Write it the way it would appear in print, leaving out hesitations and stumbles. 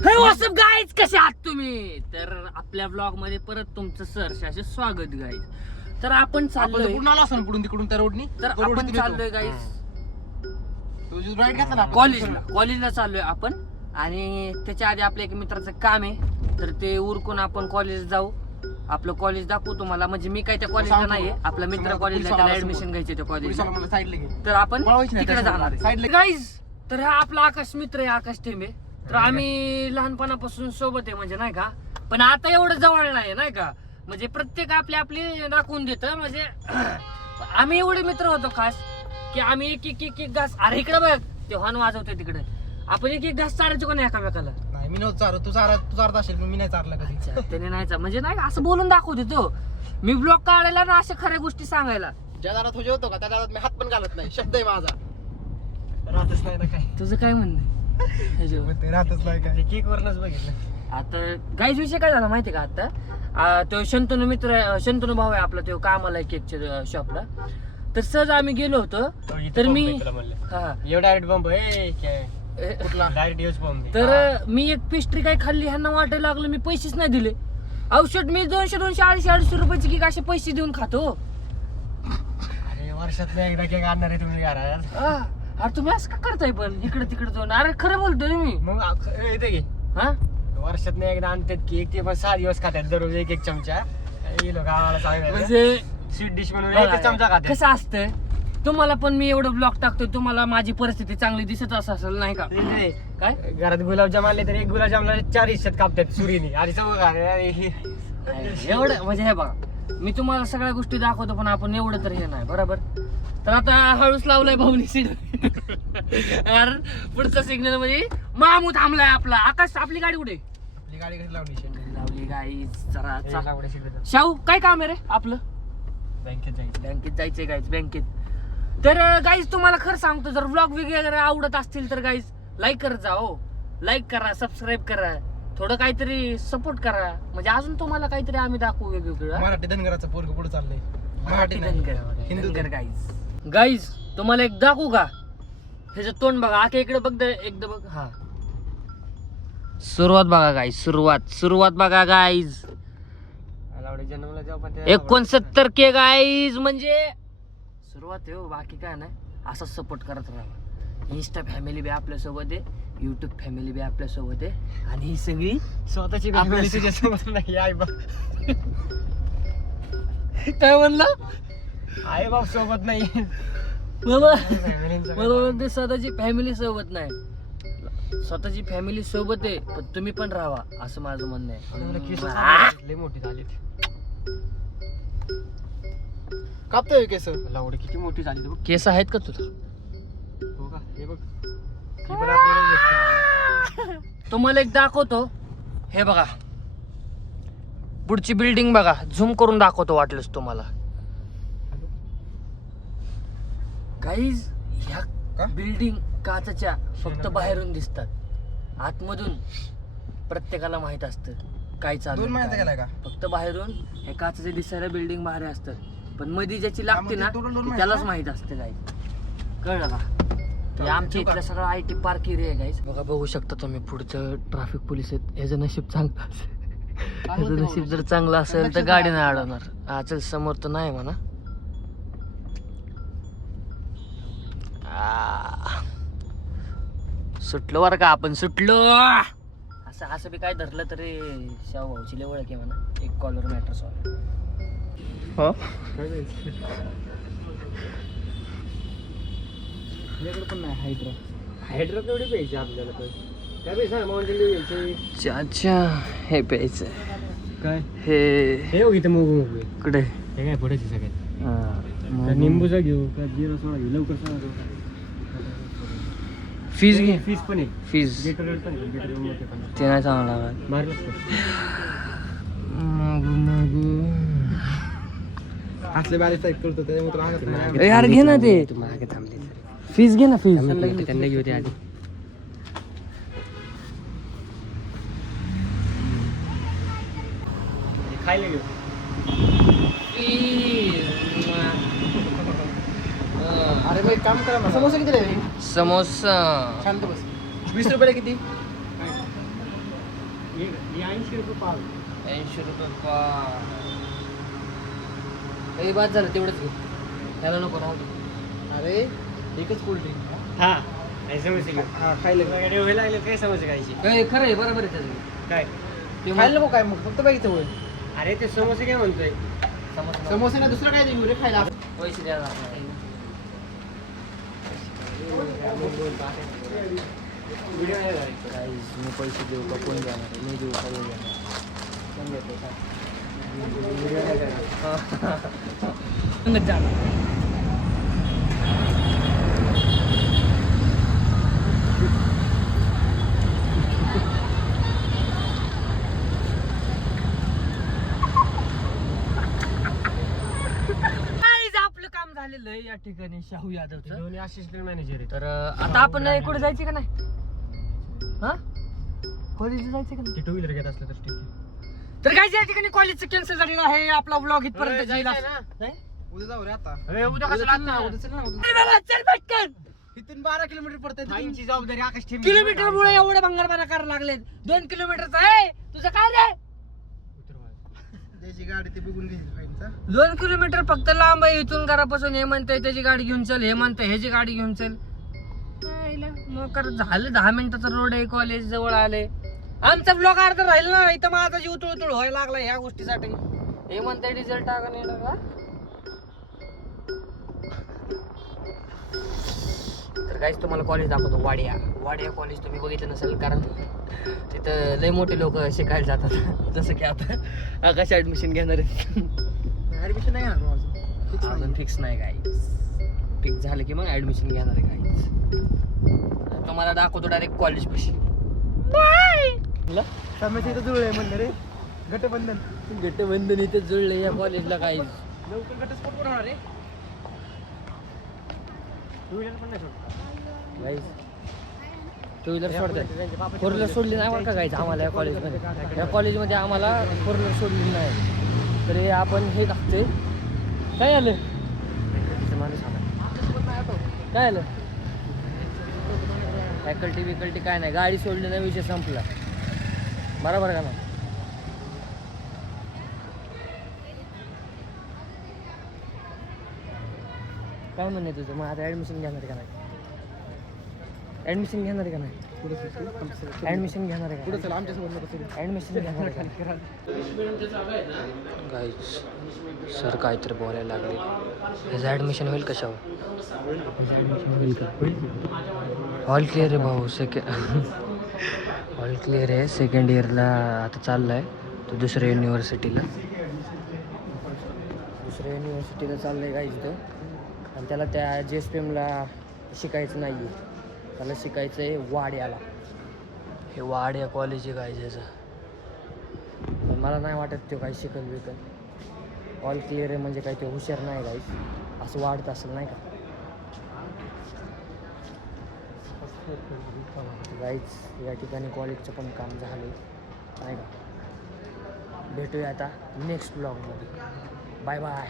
हे WhatsApp guys, कसे आहात तुम्ही? तर आपल्या ब्लॉग मध्ये परत तुमचं सहर्षाचे स्वागत गाईज. तर आपण चाललोय पुढून आला असं पुढून तिकडून त्या रोडनी. तर आपण चाललोय गाईज राईट घेतला ना कॉलेजला चाललोय आपण. आणि त्याच्या आधी आपल्या एक मित्राचं काम आहे, तर ते उरकून आपण कॉलेज जाऊ. आपलं कॉलेज दाखवू तुम्हाला. म्हणजे मी काय त्या कॉलेजला नाहीये, आपला मित्र कॉलेजला, त्याला ऍडमिशन घ्यायचे त्या कॉलेजला. तर आपण तिकडे जाणार आहे गाईज. तर हा आपला आकाश मित्र आहे, आकाश टेंबे. तर आम्ही लहानपणापासून सोबत आहे, म्हणजे नाही का. पण आता एवढं जवळ नाही का. म्हणजे प्रत्येक आपली आपली दाखवून देतं. म्हणजे आम्ही एवढे मित्र होतो खास की आम्ही एक एक एक एक घास. अरे इकडे बघ, ते हॉर्न वाजवतोय तिकडे. आपण एक एक घास चारायचो का नाही एकामेकाला. नाही मी नव्हतं चारत, तू चारत असेल पण मी नाही चारला कधी. त्याने नाही म्हणजे नाही असं बोलून दाखवते तो. मी ब्लॉग काढायला ना अशा खऱ्या गोष्टी सांगायला. ज्या दारात तुझे होतो का त्या दारात मी हात पण घालत नाही. शब्द आहे माझा. राहतच नाही ना काय. तुझं काय म्हणणं? राहतच नाही काय. केक वरनच बघितलं. आता गाईज विषय काय झाला माहितीये का. आता तो शंतनू मित्र, शंतनू भाऊ आहे आपला, तो कामाला केकच्या शॉपला. तर सहज आम्ही गेलो होतो. तर मी डायरेक्ट बंब तर मी एक पेस्ट्री काय खाल्ली, ह्यांना वाटायला लागलं मी पैसेच नाही दिले. औषध मी 200 250 रुपयाची केक असे पैसे देऊन खातो. अरे वर्षात एकदा केक आणणार आहे तुम्ही घरात. अरे तुम्ही असं का करताय पण इकडे तिकडे जाऊन. अरे खरं बोलतोय मी. मग येते की हा वर्षात एकदा आणतात केक, ते पण 6 दिवस खातात दररोज एक एक चमचा. गावाला सांगायचं म्हणजे स्वीट डिश म्हणून एक चमचा खाते. कसं असतंय, तुम्हाला पण मी एवढं ब्लॉग टाकतोय, तुम्हाला माझी परिस्थिती चांगली दिसत असेल नाही का. काय घरात गुलाबजाम आणले तर एक गुलाबजामला 4 हिस्सात कापतात सुरीने. आणि एवढं म्हणजे हे बघा, मी तुम्हाला सगळ्या गोष्टी दाखवतो पण आपण एवढं तर हे नाही बरोबर. तर आता हळूच लावलाय भाऊनी सिग्नल. कारण पुढचा सिग्नल म्हणजे मामू थांबलाय आपला. आकाश आपली गाडी कुठे? आपली गाडी कशी लावली? लावली गाई. जरा शाहू काय काम आहे रे आपलं? बँकेत जायचंय गाईज, बँकेत. तर गाईज तुम्हाला खरं सांगतो, जर व्लॉग वगैरे आवडत असतील तर गाईज लाईक करत जा. हो लाईक करा, सबस्क्राईब करा, थोडं काहीतरी सपोर्ट करा. म्हणजे अजून तुम्हाला काहीतरी आम्ही दाखवू वेगवेगळं. मराठी धनगराचं पोरग पुढे चाललंय. मराठी धनगर गाईज. गाईज तुम्हाला एक दाखवू का? ह्याचं तोंड बघा, आखे इकडे बघ एकदा बघ. हा सुरुवात बघा गाईज, सुरुवात बघा गाईज. 69 के गाईज. म्हणजे सुरुवात आहे हो, बाकी काय नाही. असाच सपोर्ट करत राहा. इंस्टा फॅमिली बी आपल्या सोबत आहे, युट्यूब फॅमिली बी आपल्या सोबत आहे. आणि ही सगळी स्वतःची फॅमिली तुझ्यासोबत नाही. आई बाप काय म्हणला? आई बाप सोबत नाही. मला म्हणते स्वतःची फॅमिली सोबत नाही. स्वतःची फॅमिली सोबत आहे पण तुम्ही पण राहा, असं माझं म्हणणं आहे. मोठी झाली कापतोय केस. लावडी किती मोठी झाली तू. केस आहेत का तुला? हो का? हे बघ तुम्हाला एक दाखवतो. हे बघा पुढची बिल्डिंग बघा, झूम करून दाखवतो वाटलंच तुम्हाला. गाईज ह्या बिल्डिंग काचच्या फक्त बाहेरून दिसतात, आतमधून प्रत्येकाला माहित असतं काय चालू आहे. फक्त बाहेरून हे काचेचे दिसायला बिल्डिंग भारी असतात, पण मध्ये ज्याची लागते ना त्यालाच माहित असतं. गाईज कळलं का? आमच्या इथलं सगळं IT पार्क एरिया आहे गाईज. बघा बघू शकता तुम्ही, पुढचं ट्रॅफिक पोलीस आहेत. ह्याचं नशीब चांगलं असेल, ह्याचं नशीब जर चांगलं असेल तर गाडी नाही अडवणार. हा चल, समोर तर नाही म्हणा. सुटलो बरं का आपण, सुटलो. असं बी काय धरलं तरी शाहू भाऊची लय ओळख आहे म्हणा. एक कॉलर मॅटर सॉल्व. पण नाही हायड्रो तेवढे प्यायचे आपल्याला. काय पैसा माउंटेन ड्यू घ्यायचे. अच्छा हे प्यायचं काय? हे इथं मोगू कुठे? हे काय पुढेच सगळ्यात. निंबूचा घेऊ का जिरा सोडा घेऊ? लवकर सांगा. फीज घे. फीज पण आहे. फीज गेटोरेट पण आहे. गेटोरेट पण ते नाही चांगला लागत. भारी लागतं. असले बारीक टाईप करतो त्याच्यामुळे यार घे ना ते. तू मागे थांबले. फीज घे ना, फीज. त्यांना घेऊ ते आधी. खायला घेऊ. अरे भाई काम करा ना. समोसा किती रे? समोसा शांत बस. 20 रुपयाला किती? हे 80 रुपये पाव 80 रुपये काही बाद झालं तेवढंच घे त्याला नको राहू दे. अरे एकच कोल्ड्रिंक हा काय समस्या घेऊ हा खायला गाडी व्हायला लागले काय समस्या खायची खरं आहे बरोबर आहे त्याचं काय ते खायला नको काय मग फक्त बघितलं होय अरे ते समोसे काय म्हणतोय समोसा समोसे ना दुसरं काय देऊ रे खायला पैसे द्यायला लागणार. व्हिडिओ नाही करायचा. Guys, मी पैसे देऊ का कोण देणार मी देऊ का कोण देणार कोण देतो का व्हिडिओ नाही करायचा. आपलं काम झालेलं आहे या ठिकाणी शाहू ते यादवचं. दोन्ही असिस्टंट मॅनेजर आहेत तर आता आपण कुठे जायचं का नाही हा कॉलेजला जायचं का नाही ते टू व्हीलर घेत असलं तर ठीक आहे. तर काय या ठिकाणी कॉलेजचं कॅन्सल झालेलं आहे आपला व्लॉग इथपर्यंत होय, जाईल जायचंय ना? नाही? उद्या जाऊ रे आता अरे, उद्या कसं उद्या चल ना लागणार? उद्या चल ना उद्या. अरे बाबा, चल पटकन. इथून 12 किलोमीटर पडतंय फाईनची जबाबदारी आकाश ठेवी. किलोमीटर मुळे एवढं भंगारपणा करायला लागले 2 किलोमीटरचा आहे तुझं काय रे त्याची गाडी ते बघून घ्यायची फाईनचा 2 किलोमीटर फक्त लांब आहे इथून घरापासून. हे म्हणतंय त्याची गाडी घेऊन चल हे म्हणतंय ह्याची गाडी घेऊन चल. मग कर झालं 10 मिनिटाचा रोड आहे कॉलेज जवळ आले. आमचा ब्लॉग अर्धा राहील ना इथं माझा जीव तुळतुळ व्हायला लागला ह्या गोष्टीसाठी. हे म्हणतंय डिझेल टाका नाही टाका. तर काहीच तुम्हाला कॉलेज दाखवतो वाडिया कॉलेज तुम्ही बघितलं नसेल कारण तिथं लय मोठे लोक शिकायला जातात जसं की आता आकाश ऍडमिशन घेणार आहेत. ऍडमिशन नाही घेणार माझं Fix अजून नाही. फिक्स नाही गाईज. फिक्स झालं की मग ऍडमिशन घेणार आहे गाईज. तुम्हाला दाखवतो डायरेक्ट कॉलेज पाशी. साम्याच्या इथं जुळलंय म्हणलं रे गटबंधन गटबंधन इथे जुळले या कॉलेजला गाईज. लवकर घटस्फोट कोण होणार रे टू व्हीलर पण नाही सोडत. गाईज टू व्हीलर सोडतात 4 व्हीलर सोडली नाही बरं का गाईज आम्हाला या कॉलेजमध्ये. या कॉलेजमध्ये आम्हाला 4 व्हीलर सोडली नाही. तर हे आपण हे टाकतोय. काय आलं काय आलं फॅकल्टी बिकल्टी काय नाही गाडी सोडली नाही विषय संपला. बरोबर का ना काय म्हणणे तुझं मग आता ऍडमिशन घेणार आहे का नाही ऍडमिशन घेणार आहे का नाही ऍडमिशन घेणार आहे पुढे का चला आमच्यासोबत नको चलू. ऍडमिशन घेणार आहे का गाईज सर काहीतरी बोलायला लागले. ह्याचं ॲडमिशन होईल कशावर ऑल क्लिअर आहे भाऊ ऑल क्लिअर आहे. सेकंड इयरला आता चालला आहे तो दुसऱ्या युनिव्हर्सिटीला चाललं आहे गाईज तो. आणि त्याला त्या JSPMला शिकायचं नाही आहे त्याला शिकायचं आहे वाड्याला. हे वाड्या कॉलेज आहे गाईज याचं. पण मला नाही वाटत तो काही शिकल बिकल. ऑल क्लिअर आहे म्हणजे काही ते हुशार नाही गाईज असं वाढत असेल नाही का गाईज. या ठिकाणी कॉलेजचं पण काम झालं नाही का. भेटूया आता नेक्स्ट ब्लॉगमध्ये. Bye bye.